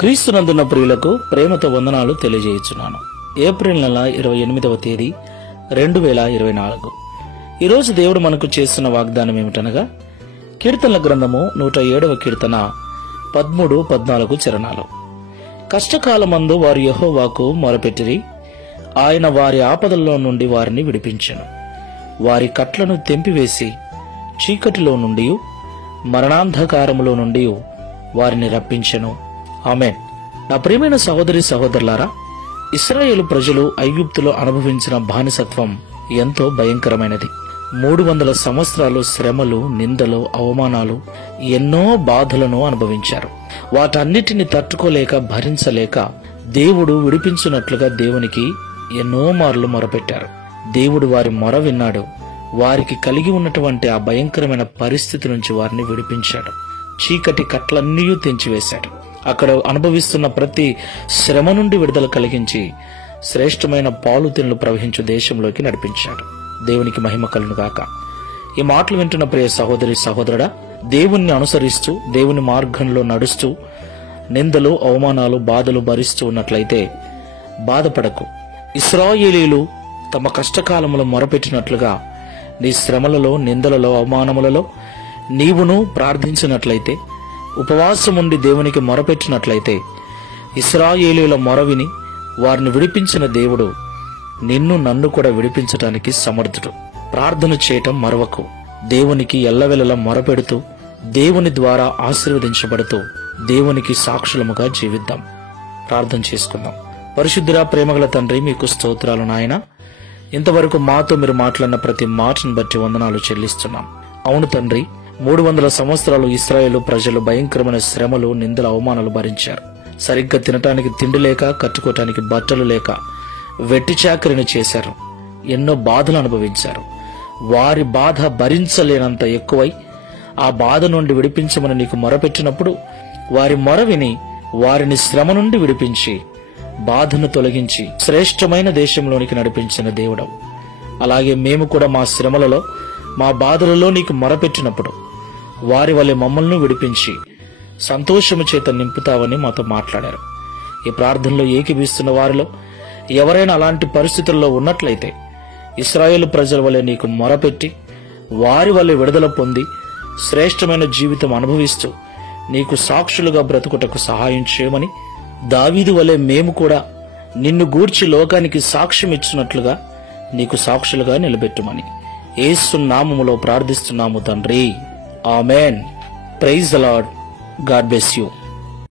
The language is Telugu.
క్రీస్తునందున్న ప్రియులకు ప్రేమతో వందనాలు తెలియజేయుచున్నాను. ఏప్రిల్ నెల 28వ తేదీ 2024. ఈరోజు దేవుడు మనకు చేస్తున్న వాగ్దానం ఏమిటనగా, కీర్తనల గ్రంథము 107వ కీర్తన 13-14 చరణాలు. కష్టకాలమందు వారు యెహోవాకు మొరపెట్టిరి, ఆయన వారి ఆపదల్లో నుండి వారిని విడిపించెను. వారి కట్లను తెంపివేసి చీకటిలో నుండి మరణాంధకారములో నుండి వారిని రప్పించెను. ఆమేన్. నా ప్రియమైన సహోదరి సహోదరులారా, ఇశ్రాయేలు ప్రజలు ఐగుప్తులో అనుభవించిన బానిసత్వం ఎంతో భయంకరమైనది. 300 సంవత్సరాలు శ్రమలు, నిందలు, అవమానాలు, ఎన్నో బాధలను అనుభవించారు. వాటన్నిటిని తట్టుకోలేక, భరించలేక దేవుడు విడిపించున్నట్లుగా దేవునికి ఎన్నో మార్లు మొరపెట్టారు. దేవుడు వారి మొర విన్నాడు. వారికి కలిగి ఉన్నటువంటి ఆ భయంకరమైన పరిస్థితి నుంచి వారిని విడిపించాడు. చీకటి కట్లన్నీ తెంచివేశాడు. అక్కడ అనుభవిస్తున్న ప్రతి శ్రమ నుండి విడుదల కలిగించి శ్రేష్టమైన పాలు తెనులు ప్రవహించు దేశంలోకి నడిపించాడు. దేవునికి మహిమ కలుగును గాక. ఈ మాటలు వింటున్న ప్రియ సహోదరి సహోదరుడా, దేవుణ్ణి అనుసరిస్తూ దేవుని మార్గంలో నడుస్తూ నిందలు, అవమానాలు, బాధలు భరిస్తూ ఉన్నట్లయితే బాధపడకు. ఇశ్రాయేలీయులు తమ కష్టకాలములో మొరపెట్టినట్లుగా నీ శ్రమలలో, నిందలలో, అవమానములలో నీవును ప్రార్థించినట్లయితే, ఉపవాసముండి దేవునికి మొరపెట్టినట్లయితే, ఇశ్రాయేలీయుల మొర విని వారిని విడిపించిన దేవుడు నిన్ను, నన్ను కూడా విడిపించడానికి సమర్థుడు. ప్రార్థన చేయటం మరవకు. దేవునికి ఎల్లవెల్లలా మొరపెడుతూ దేవుని ద్వారా ఆశీర్వదించబడుతూ దేవునికి సాక్షులముగా జీవిద్దాం. ప్రార్థన చేసుకుందాం. పరిశుద్ధుడా, ప్రేమగల తండ్రి, మీకు స్తోత్రాలు నాయన. ఇంతవరకు మాతో మీరు మాట్లాడిన ప్రతి మాటను బట్టి వందనాలు చెల్లిస్తున్నాం. అవును తండ్రి, 300 సంవత్సరాలు ఇశ్రాయేలు ప్రజలు భయంకరమైన శ్రమలు, నిందల, అవమానాలు భరించారు. సరిగ్గా తినటానికి తిండి లేక, కట్టుకోవటానికి బట్టలు లేక వెట్టి చాకరిని చేశారు. ఎన్నో బాధలు అనుభవించారు. వారి బాధ భరించలేనంత ఎక్కువై ఆ బాధ నుండి విడిపించమని నీకు మొరపెట్టినప్పుడు వారి మొర విని వారిని శ్రమ నుండి విడిపించి బాధను తొలగించి శ్రేష్టమైన దేశంలోనికి నడిపించిన దేవుడవు. అలాగే మేము కూడా మా శ్రమలలో, మా బాధలలో నీకు మొరపెట్టినప్పుడు వారి వలె మమ్మల్ని విడిపించి సంతోషము చేత నింపుతావని మాతో మాట్లాడారు. ఈ ప్రార్థనలో ఏకీభవిస్తున్న వారిలో ఎవరైనా అలాంటి పరిస్థితుల్లో ఉన్నట్లయితే ఇశ్రాయేలు ప్రజల వలె నీకు మొరపెట్టి వారి వలె విడుదల పొంది శ్రేష్టమైన జీవితం అనుభవిస్తూ నీకు సాక్షులుగా బ్రతుకుటకు సహాయం చేయమని, దావీదు వలె మేము కూడా నిన్ను గూర్చి లోకానికి సాక్ష్యం ఇచ్చినట్లుగా నీకు సాక్షులుగా నిలబెట్టుమని యేసు నామములో ప్రార్థిస్తున్నాము తండ్రి. Amen. Praise the lord. God bless you.